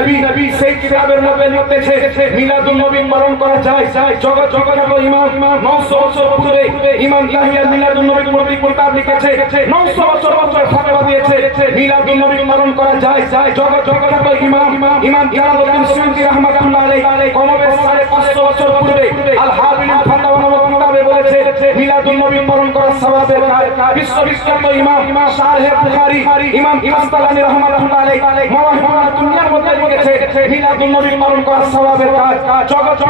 নবী সেই কিতাবের মধ্যে লিখতেছে মিলাদুন নবী পালন করা যায় জগৎ ইমাম 900 বছর পূর্বে ইমাম ইয়াহিয়া মিলাদুন নবী প্রতি কিতাব লিখেছে 900 বছর ফতোয়া দিয়েছে মিলাদুন নবী পালন করা যায় জগৎ ইমাম জালালউদ্দিন সুয়ুতী রাহমাতুল্লাহ আলাইহি কমবেশ 550 বছর পূর্বে আল হাবিলুল ফাতাওয়া নামক কিতাবে বলেছে মিলাদুন নবী পালন করা সওয়াবের কাজ বিশ্ববিখ্যাত ইমাম শারহে বুখারী ইমাম কাসতালানী রাহমাতুল্লাহ আলাইহি মাওয়াহিবুল দুনিয়ার মধ্যে লিখেছে মিলাদুন নবী পালন করা সওয়াবের কাজ জগৎ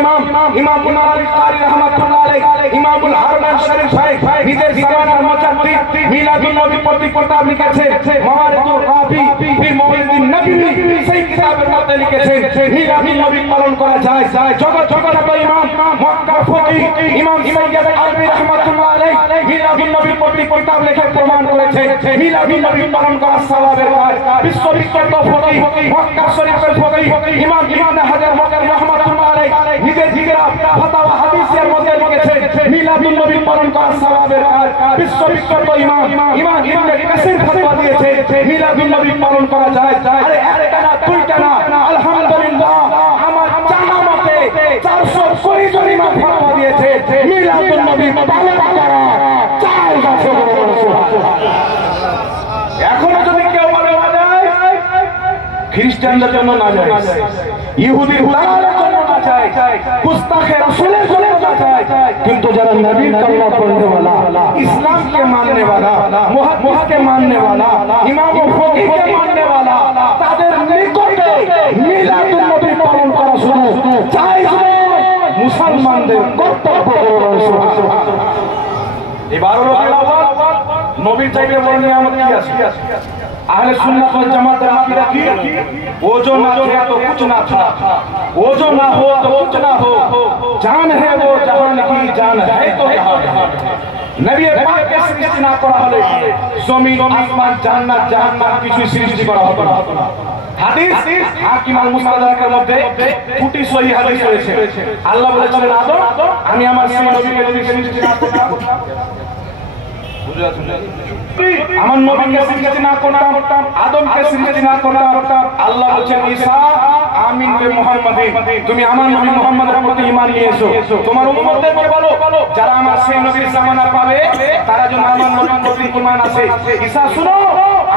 ইমাম বুনারি কারি রাহমাতুল্লাহ আলাইহি ইমামুল হারমাইন শরীফ ভাই নিজের জামানার মুজাদ্দিদ মিলাদুন নবী প্রতি কিতাব লিখেছে মাওয়ারিদুর রাবি ফি মাওলিদিন নবী সেই কিতাবের মধ্যে লিখেছে মিলাদুন নবী পালন করা যায় জগৎ ইমাম মক্কা ফকিহ ইমাম সাইয়্যিদ আলবী রাহমাতুল্লাহ আলাইহি মিলাদুন নবী প্রতি কিতাব লিখে প্রমাণ করেছে মিলাদুন নবী পালন করা সওয়াবের কাজ বিশ্ববিখ্যাত ফকিহ মক্কা শরীফের ফকিহ ইমাম ইবনে হাজার রাহমাতুল্লাহ আলাইহি নিজের ফাতাওয়া হাদিসের মধ্যে লিখেছে মিলাদুন নবী পালন করা সওয়াবের কাজ বিশ্ববিখ্যাত ইমাম ইবনে কাসির ফতোয়া দিয়েছে মিলাদুন নবী পালন করা যায় আরে একটা না দুইটা না আলহামদুলিল্লাহ আমার জানা মতে 420 জন ইমাম ফতোয়া দিয়েছে মিলাদুন নবী পালন করা যায় এখনো যদি কেউ বলে না যায় খ্রিস্টানদের জন্য না যায় ইহুদি হুলাদের জন্য না যায় গুস্তাখে রাসূলের জন্য না যায় কিন্তু যারা নবীর কালমা পড়নে वाला इस्लाम के मानने वाला मुहद्दिस के मानने वाला इमाम ও ফকিহ के मानने वाला তাদের নিকটে মিলাদুন নবী পালন করা শুরু জায়েজ মুসলমানদের কর্তব্য এবার রবিউল আউয়াল নবীর চাইতে বড় নিয়ামত কি আছে আহলে সুন্নাত ওয়াল জামাতের আকীদা কি वो जो ना थे तो कुछ ना था वो जो ना हो तो कुछ ना हो जान है वो जहान की जान है तो নবী পাক কে সৃষ্টি না করা হলে জমিন আসমান জান্নাত জাহান্নাম কিছু সৃষ্টি করা হতো না হাদিস হাকিম আল মুস্তাদরাকের মধ্যে দুটি সহিহ হাদিস রয়েছে আল্লাহ বলেছেন আদম আমি আমার সেই নবীকে যদি সৃষ্টি না করতাম আমার নবীকে সৃষ্টি না করতাম আদমকে সৃষ্টি না করতাম আল্লাহ বলেন ঈসা আমিন বে মুহাম্মাদিন তুমি আমার নবী মুহাম্মদের প্রতি ঈমান নিয়ে এসো তোমার উম্মতদেরকে বলো যারা আমার সেই নবীর জামানা পাবে তারা যেন আমার নবীর প্রতি ঈমান আসে ঈসা শুনো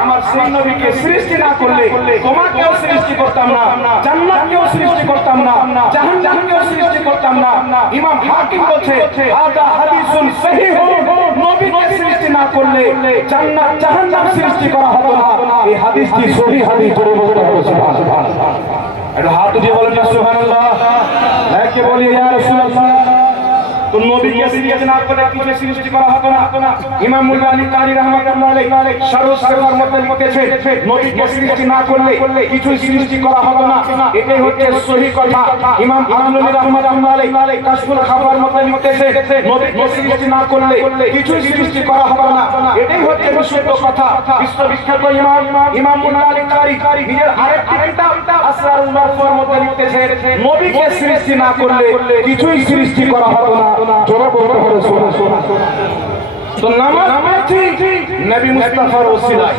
আমার সেই নবীকে সৃষ্টি না করলে তোমাকেও সৃষ্টি করতাম না জান্নাতকেও সৃষ্টি করতাম না জাহান্নামকেও সৃষ্টি করতাম না ইমাম হাকিম বলছে হাদা হাদিসুন সহিহুন নবীকে সৃষ্টি না করলে জান্নাত জাহান্নাম সৃষ্টি করা হতো না এই হাদিসটি সহিহ হাদিস ধরে বলতে হবে সুবহানাল্লাহ একটু হাত উঠিয়ে বলেন না সুবহানাল্লাহ একে বলি ইয়া রাসূলুল্লাহ তো নবীকে সৃষ্টি না করে কিছু সৃষ্টি করা হতো না ইমাম মুল্লানী কারি রাহমাতুল্লাহ আলাইহি শারহুস সাফার মধ্যে লিখেছে নবীকে সৃষ্টি না করলে কিছু সৃষ্টি করা হতো না এটাই হচ্ছে সহিহ কথা ইমাম আলমী রাহমাতুল্লাহ আলাইহি কাশফুল খাবার মধ্যে লিখেছে নবীকে সৃষ্টি না করলে কিছু সৃষ্টি করা হতো না এটাই হচ্ছে বিশুদ্ধ কথা বিশ্ববিখ্যাত ইমাম মুল্লানী কারি নিজের আরেকটি কিতাব আসরারুল মারফুর মধ্যে লিখেছে নবীকে সৃষ্টি না করলে কিছুই সৃষ্টি করা হতো না জোরে বলতে হবে তো নামাজ পেয়েছি নবী মুস্তাফার ওসিলায়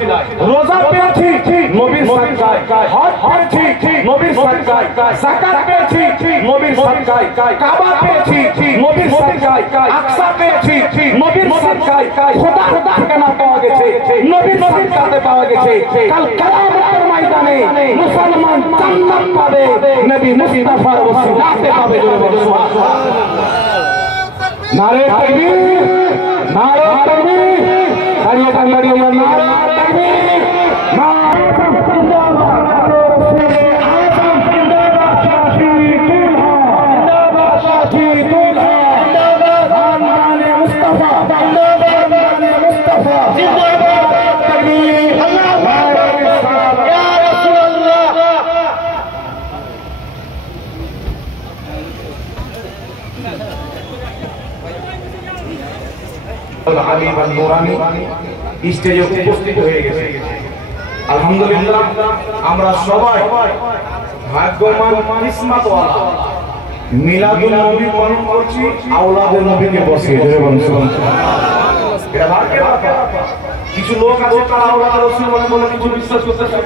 রোজা পেয়েছি নবীর সাদকায় হজ পেয়েছি নবীর সাদকায় যাকাত পেয়েছি নবীর সাদকায় কাবা পেয়েছি নবীর সাদকায় আকসা পেয়েছি নবীর সাদকায় খোদার ঠিকানা পাওয়া গেছে নবীর সাদকাতে পাওয়া গেছে কাল কিয়ামতের ময়দানে মুসলমান জান্নাত পাবে নবী মুস্তাফার ওসিলাতে পাবে সুবহানাল্লাহ नारे तकबीर नारे तकबीर नारे तकबीर नारे तकबीर नारे जिंदाबाद रसूल आजम जिंदाबाद शाफी दूल्हा जिंदाबाद शाफी दूल्हा जिंदाबाद खानदाने मुस्तफा जिंदाबाद खानदाने मुस्तफा जिंदाबाद तकबीर अल्लाहू अकबर या रसूल अल्लाह আলী বা নুরানি স্টেজে উপস্থিত হয়ে গেছে আলহামদুলিল্লাহ আমরা সবাই ভাগ্যবান কিসমতওয়ালা মিলাদুন নবী পালন করছি আওলাদে নবীকে বসিয়ে ধরে বলুন সুবহানাল্লাহ এটা ভাগ্যের কথা কিছু লোক আছে তারা আওলাদে রাসূল বলে কিছু বিশ্বাস করতেছে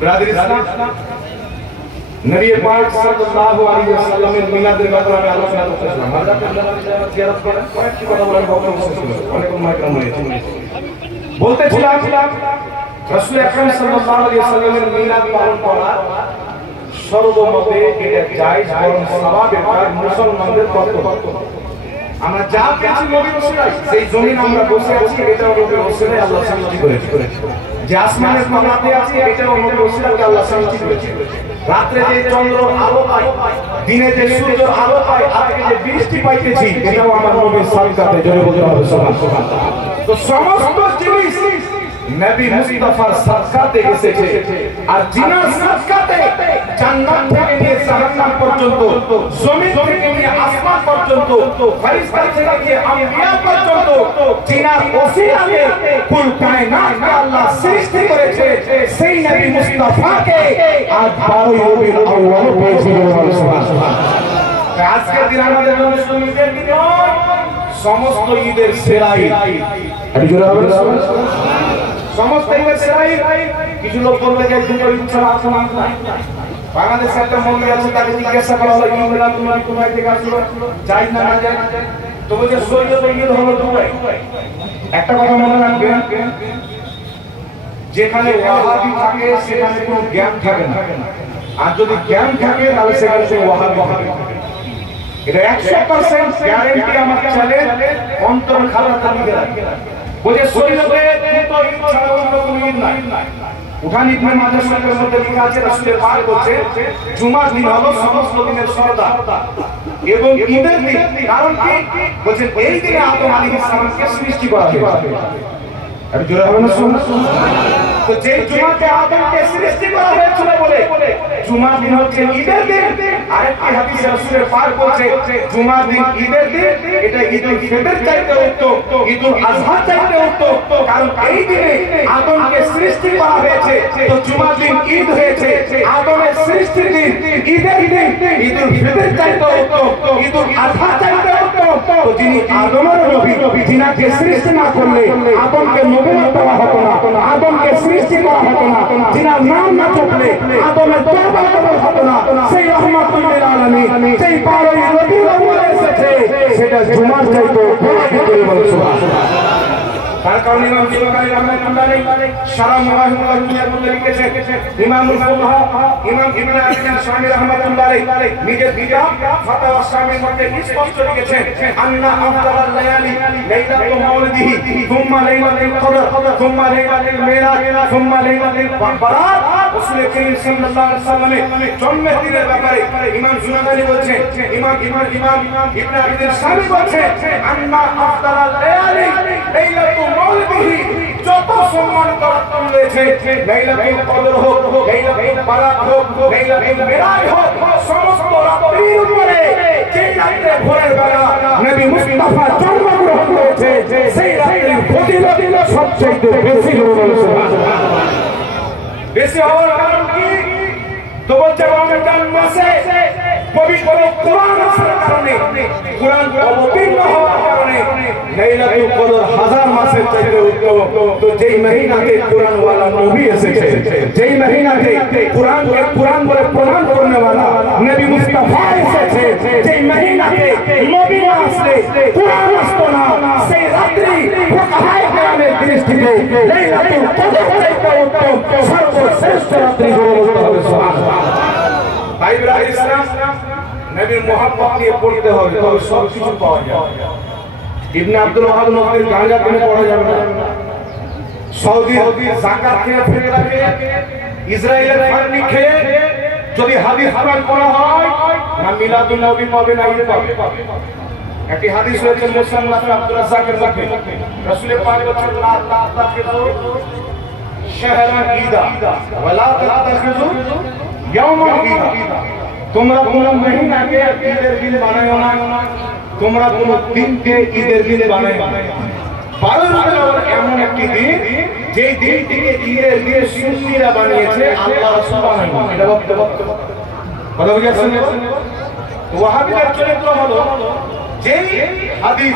ব্রাদার ইসলাম নবী পাক সাল্লাল্লাহু আলাইহি ওয়াসাল্লামের মিলাদের ব্যাপারে আমি আলোচনা করতেছিলাম। হযরত জিয়ারত করেন কয়েকটি কথা বলার বক্তব্য ছিল, অনেক মাইক্রাম হয়েছে। বলতেছিলাম রাসূল আকরাম সাল্লাল্লাহু আলাইহি ওয়াসাল্লামের মিলাদ পালন করা সর্বমতে এটা জায়েজ, বরং সওয়াবের কাজ, মুসলমানদের কর্তব্য। আমরা যা পেয়েছি নবীর ওসিলায়, সেই জমিন আমরা বসে আছি, এটাও নবীর ওসিলায় আল্লাহ সৃষ্টি করেছে। যে আসমানের তলাতে আছে, এটাও নবীর ওসিলায় আল্লাহ সৃষ্টি করেছে। রাত্রে যে চন্দ্র আলো পায়, দিনে যে সূর্য আলো পায়, আজকে যে বৃষ্টি পাইতেছি, এটাও আমার নবীর সাদকাতে। জোরে বলতে হবে সুবহানাল্লাহ। তো সমস্ত জিনিস নবী মুস্তাফার সাদকাতে এসেছে। আর জিনার সাদকাতে জান্নাত থেকে নিয়ে জাহান্নাম পর্যন্ত, জমিন থেকে নিয়ে আসমান পর্যন্ত, ফেরেশতা থেকে নিয়ে আম্বিয়া পর্যন্ত জিনার ওসিলাতে কুল কায়নাতকে আল্লাহ সৃষ্টি করেছে। সেই নবী মুস্তাফাকে আজ 12 রবিউল আউয়াল পেয়েছি। সুবহানাল্লাহ। আজকের দিন আমাদের জন্য শুধু ঈদের দিন নয়, সমস্ত ঈদের সেরা ঈদ। একটু জোরে হবে সুবহানাল্লাহ। সমস্ত ঈদের সেরা ঈদ। কিছু লোক বলতে যায় দুটো ঈদ ছাড়া আসে না। বাংলাদেশে একটা মন্দির আছে, তাকে জিজ্ঞাসা করা হলো ঈদ মিলাদ তুমি কোথায় থেকে আসলো, যাই না না যায়, তো বলছে শরীয়ত ঈদ হলো দুবাই। একটা কথা মনে রাখবেন, যেখানে ওয়াহাবি থাকে সেখানে কোনো জ্ঞান থাকে না, আর যদি জ্ঞান থাকে তাহলে সেখানে কোনো ওয়াহাবি থাকে। এটা 100% গ্যারান্টি আমার চলে অন্তর খালার তালিকা রাখে। বলছে শরীয়তে দুটো ঈদ ছাড়া অন্য কোনো ঈদ নাই। উঠানি ইবনে মাজাহ শরীফের মধ্যে লেখা আছে, রাসূলের পাক বলছে জুমার দিন হলো সমস্ত দিনের সরদার এবং ঈদের দিন। কারণ কি বলছে এই দিনে আদম আলাইহিস সালামকে সৃষ্টি করা হয়েছে। আর জোরে হবে না সুবহানাল্লাহ। তো যে জুমাতে আদমকে সৃষ্টি করা হয়েছিল বলে জুমার দিন হচ্ছে ঈদের দিন। আরেকটি হাদিসে রাসূলের পাক বলছে জুমার দিন ঈদের দিন, এটা ঈদুল ফিতর চাইতে উত্তম, ঈদুল আযহা চাইতে উত্তম। কারণ এই দিনে আদমকে সৃষ্টি করা হয়েছে, তো জুমার দিন ঈদ হয়েছে। আদমের সৃষ্টির দিন ঈদের দিন, ঈদুল ফিতর চাইতে উত্তম, ঈদুল আযহা চাইতে উত্তম। তো যিনি আদমের নবী, যিনাকে সৃষ্টি না করলে আদমকে নবুয়ত দেওয়া হতো না, আদমকে সৃষ্টি করা হতো না, যিনার নাম না চললে আদমের তওবা কবুল হতো না, সেই রহমাতুল লিল আলামিন সেই 12 রবিউল আউয়াল এসেছে, সেটা জুমার চাইতে বড় করে বলছো সুবহানাল্লাহ। তার কারণে ইমাম বুখারী রাহমাতুল্লাহ আলাইহি সারা মুআহিদুল মধ্যে লিখেছেন, ইমামুল ফুকাহা ইমাম ইবনে আবিদিন শামী রাহমাতুল্লাহ আলাইহি নিজের কিতাব ফাতাওয়া শামীর মধ্যে স্পষ্ট লিখেছেন, আন্না আফদালাল লায়ালি লাইলাতু মাউলিদিহি থুম্মা লাইলাতুল কদর থুম্মা লাইলাতুল মিরাজ থুম্মা লাইলাতুল বারাত। রাসূল করিম সাল্লাল্লাহু আলাইহি ওয়াসাল্লামের জন্মের দিনের ব্যাপারে ইমাম জুনানী বলেছেন, ইমাম ইবনে আবিদিন শামী বলেছেন, আন্না আফদালাল লায়ালি লাইলাতু মাউলিদিহি, যত সম্মানিত রাত রয়েছে, লাইলাতুল কদর হোক, লাইলাতুল বারাত হোক, লাইলাতুল মিরাজ হোক, সমস্ত রাতের উপরে যে রাতে ভোরের বেলা নবী মুস্তাফা জন্মগ্রহণ করেছে, সেই রাতের ফজিলত সবচেয়ে বেশি হলো সুবহানাল্লাহ। বেশি হওয়ার কারণ কি? তো বলছে রমজান মাসে পবিত্র কোরআন আসার কারণে, কোরআন অবতীর্ণ হওয়ার কারণে লাইলাতুল কদর হাজার মাসের চাইতে উত্তম। তো যেই মহিনাতে কোরআন ওয়ালা নবী এসেছে, যেই মহিনাতে কোরআনকে কোরআন বলে প্রমাণ করনে ওয়ালা নবী মুস্তাফা এসেছে, যেই মহিনাতে নবী না আসলে কোরআন আসতো না, সেই রাত্রি ফুকাহায়ে কেরামের দৃষ্টিতে লাইলাতুল কদর চাইতে উত্তম, সর্বশ্রেষ্ঠ রাত্রি বলতে হবে সুবহানাল্লাহ। ভাই ব্রাদার ইসলাম, নবীর মুহাব্বত নিয়ে পড়তে হবে, তবে সব কিছু পাওয়া যাবে। ইবনে আব্দুল ওয়াহাব নবীর গাঁজা কিনে পড়া যাবে না, সৌদি যাকাত খেয়ে ফেলে রাখে, ইসরায়েলের ফান্ডি খেয়ে যদি হাদিস কোরআন পড়া হয় না মিলাদুন নবী পাবে না ঈদ পাবে। একটি হাদিস রয়েছে মুসনাদ আব্দুর রাজ্জাকের মধ্যে, রাসূল পাক বলেছেন, লা তাতাখিযু শাহরান ঈদা ওয়া লা তাতাখিযু ইয়াওমান ঈদা, তোমরা কোন মহিনাকে ঈদের দিন বানায়ো না, তোমরা কোন দিনকে ঈদের দিন বানায়ো না। 12 রবিউল এমন একটি দিন, যেই দিনটিকে ঈদের দিন সুন্নিরা বানিয়েছে, আল্লাহ রাসূল বানায়নি। এটা বক্তব্য কথা বুঝেছেন? ওয়াহাবিদের চরিত্র হলো যেই হাদিস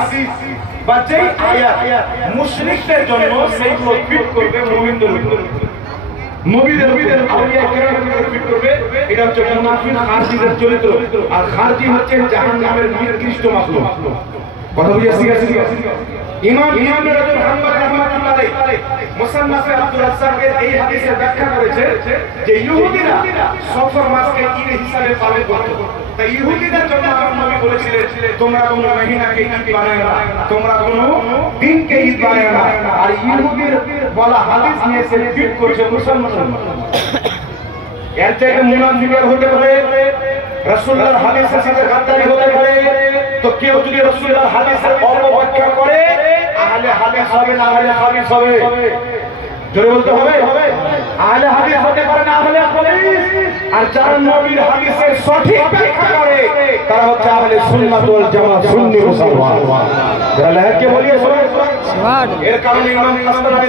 বা যেই আয়াত মুশরিকদের জন্য, সেইগুলো ফিট করবে মুমিনদের উপর। নবীদের আউলিয়া কেরামকে রিপিট করবে, এটা হচ্ছে মুনাফিক খারজিদের চরিত্র। আর খারজি হচ্ছে জাহান্নামের নিকৃষ্ট মাখলুক। কথা বুঝেছি? ইমাম ইবনে রাজব হাম্বলি রাহমাতুল্লাহ আলাইহি মুসান্নাফে আব্দুর রাজ্জাকের এই হাদিসে ব্যাখ্যা করেছে যে ইহুদিরা সফর মাসকে ঈদ হিসাবে পালন করত। তাই ইহুদিদের জন্য আমার নবী বলেছিলেন তোমরা কোনো মহিনাকে ঈদ বানায় না, তোমরা কোনো দিনকে ঈদ বানায় না। আর ইহুদির বলা হাদিস নিয়ে সে ফিট করছে মুসলমান। এর থেকে মুনাফিকের হতে পারে, রাসূলুল্লাহর হাদিসের সাথে গাদ্দারি হতে পারে। তো কেউ যদি রাসূলুল্লাহর হাদিসের অপব্যাখ্যা করে আহলে হাদিস হবে না আহলে হাদিস হবে? জোরে বলতে হবে। আহলে হাদিস হতে পারে না আহলে হাদিস। আর যারা নবীর হাদিসের সঠিক ব্যাখ্যা করে তারা হচ্ছে আহলে সুন্নাত ওয়াল জামাত, সুন্নি মুসলমান। যারা লেখকে বলিয়ে সুবহান। এর কারণে ইমাম কাসতালানী